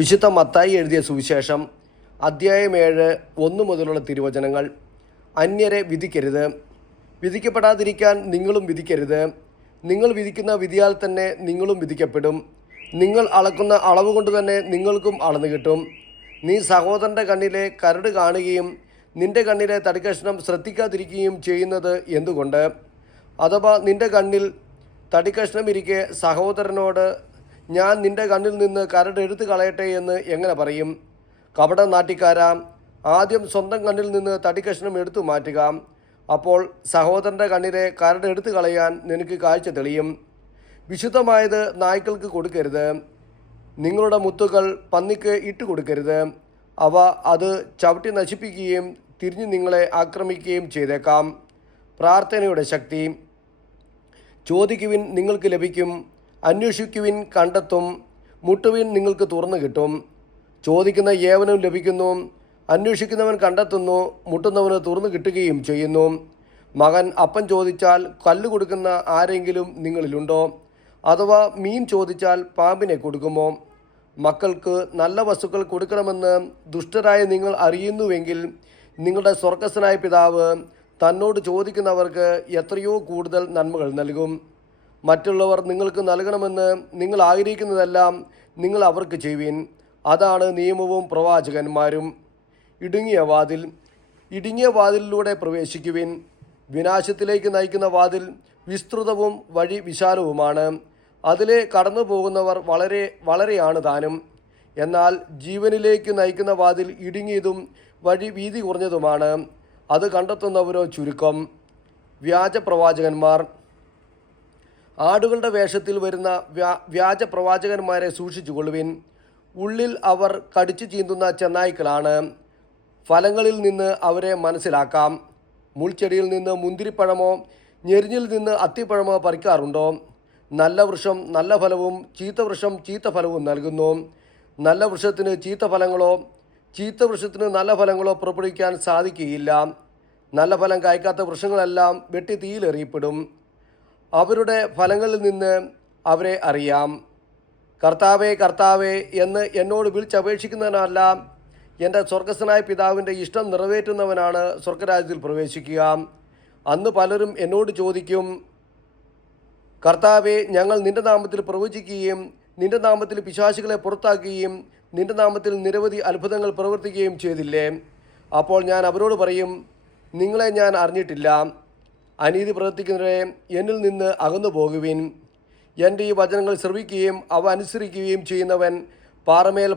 വിശുദ്ധ മത്തായി എഴുതിയ സുവിശേഷം അദ്ധ്യായം 7 1 മുതലുള്ള തിരുവചനങ്ങൾ. അന്യരെ വിധിക്കരുത്, വിധിക്കപ്പെടാതിരിക്കാൻ നിങ്ങളും വിധിക്കരുത്. നിങ്ങൾ വിധിക്കുന്ന വിധിയാൽ തന്നെ നിങ്ങളും വിധിക്കപ്പെടും. നിങ്ങൾ അളക്കുന്ന അളവ് കൊണ്ട് തന്നെ നിങ്ങൾക്കും അളന്നു കിട്ടും. നീ സഹോദരൻ്റെ കണ്ണിലെ കരട് കാണുകയും നിന്റെ കണ്ണിലെ തടിക്കഷ്ണം ശ്രദ്ധിക്കാതിരിക്കുകയും ചെയ്യുന്നത് എന്തുകൊണ്ട്? അഥവാ നിന്റെ കണ്ണിൽ തടിക്കഷ്ണം ഇരിക്കെ സഹോദരനോട് ഞാൻ നിന്റെ കണ്ണിൽ നിന്ന് കരട് എടുത്തു കളയട്ടെ എന്ന് എങ്ങനെ പറയും? കപട നാട്ടിക്കാരാ, ആദ്യം സ്വന്തം കണ്ണിൽ നിന്ന് തടിക്കഷ്ണം എടുത്തു മാറ്റുക. അപ്പോൾ സഹോദരൻ്റെ കണ്ണിലെ കരട് എടുത്തു കളയാൻ നിനക്ക് കാഴ്ച തെളിയും. വിശുദ്ധമായത് നായ്ക്കൾക്ക് കൊടുക്കരുത്, നിങ്ങളുടെ മുത്തുകൾ പന്നിക്ക് ഇട്ടുകൊടുക്കരുത്. അവ അത് ചവിട്ടി നശിപ്പിക്കുകയും തിരിഞ്ഞ് നിങ്ങളെ ആക്രമിക്കുകയും ചെയ്തേക്കാം. പ്രാർത്ഥനയുടെ ശക്തി. ചോദിക്കുവിൻ, നിങ്ങൾക്ക് ലഭിക്കും. അന്വേഷിക്കുവിൻ, കണ്ടെത്തും. മുട്ടുവിൻ, നിങ്ങൾക്ക് തുറന്നു കിട്ടും. ചോദിക്കുന്ന ഏവനും ലഭിക്കുന്നു, അന്വേഷിക്കുന്നവൻ കണ്ടെത്തുന്നു, മുട്ടുന്നവന് തുറന്നു കിട്ടുകയും ചെയ്യുന്നു. മകൻ അപ്പം ചോദിച്ചാൽ കല്ല് കൊടുക്കുന്ന ആരെങ്കിലും നിങ്ങളിലുണ്ടോ? അഥവാ മീൻ ചോദിച്ചാൽ പാമ്പിനെ കൊടുക്കുമോ? മക്കൾക്ക് നല്ല വസ്തുക്കൾ കൊടുക്കണമെന്ന് ദുഷ്ടരായ നിങ്ങൾ അറിയുന്നുവെങ്കിൽ നിങ്ങളുടെ സ്വർഗസ്ഥനായ പിതാവ് തന്നോട് ചോദിക്കുന്നവർക്ക് എത്രയോ കൂടുതൽ നന്മകൾ നൽകും. മറ്റുള്ളവർ നിങ്ങൾക്ക് നൽകണമെന്ന് നിങ്ങൾ ആഗ്രഹിക്കുന്നതെല്ലാം നിങ്ങൾ അവർക്ക് ചെയ്യുവിൻ. അതാണ് നിയമവും പ്രവാചകന്മാരും. ഇടുങ്ങിയ വാതിലിലൂടെ പ്രവേശിക്കുവിൻ. വിനാശത്തിലേക്ക് നയിക്കുന്ന വാതിൽ വിസ്തൃതവും വഴി വിശാലവുമാണ്, അതിലെ കടന്നു പോകുന്നവർ വളരെയാണ് താനും. എന്നാൽ ജീവനിലേക്ക് നയിക്കുന്ന വാതിൽ ഇടുങ്ങിയതും വഴി വീതി കുറഞ്ഞതുമാണ്, അത് കണ്ടെത്തുന്നവരോ ചുരുക്കം. വ്യാജ പ്രവാചകന്മാർ. ആടുകളുടെ വേഷത്തിൽ വരുന്ന വ്യാജ പ്രവാചകന്മാരെ സൂക്ഷിച്ചുകൊള്ളുവിൻ. ഉള്ളിൽ അവർ കടിച്ചു ചീന്തുന്ന ചെന്നായ്ക്കളാണ്. ഫലങ്ങളിൽ നിന്ന് അവരെ മനസ്സിലാക്കാം. മുൾച്ചെടിയിൽ നിന്ന് മുന്തിരിപ്പഴമോ ഞെരിഞ്ഞിൽ നിന്ന് അത്തിപ്പഴമോ പറിക്കാറുണ്ടോ? നല്ല വൃക്ഷം നല്ല ഫലവും ചീത്ത വൃക്ഷം ചീത്ത ഫലവും നൽകുന്നു. നല്ല വൃക്ഷത്തിന് ചീത്ത ഫലങ്ങളോ ചീത്ത വൃക്ഷത്തിന് നല്ല ഫലങ്ങളോ പുറപ്പെടുവിക്കാൻ സാധിക്കുകയില്ല. നല്ല ഫലം കായ്ക്കാത്ത വൃക്ഷങ്ങളെല്ലാം വെട്ടി തീയിലെറിയപ്പെടും. അവരുടെ ഫലങ്ങളിൽ നിന്ന് അവരെ അറിയാം. കർത്താവേ കർത്താവേ എന്ന് എന്നോട് വിളിച്ചപേക്ഷിക്കുന്നവനല്ല, എൻ്റെ സ്വർഗസ്ഥനായ പിതാവിൻ്റെ ഇഷ്ടം നിറവേറ്റുന്നവനാണ് സ്വർഗരാജ്യത്തിൽ പ്രവേശിക്കുക. അന്ന് പലരും എന്നോട് ചോദിക്കും, കർത്താവേ, ഞങ്ങൾ നിൻ്റെ നാമത്തിൽ പ്രവചിക്കുകയും നിൻ്റെ നാമത്തിൽ പിശാചുകളെ പുറത്താക്കുകയും നിൻ്റെ നാമത്തിൽ നിരവധി അത്ഭുതങ്ങൾ പ്രവർത്തിക്കുകയും ചെയ്തില്ലേ? അപ്പോൾ ഞാൻ അവരോട് പറയും, നിങ്ങളെ ഞാൻ അറിഞ്ഞിട്ടില്ല. അനീതി പ്രവർത്തിക്കുന്നവരെ എന്നിൽ നിന്ന് അകന്നു പോകുവിൻ. എൻ്റെ ഈ വചനങ്ങൾ ശ്രവിക്കുകയും അവ അനുസരിക്കുകയും ചെയ്യുന്നവൻ പാറമേൽ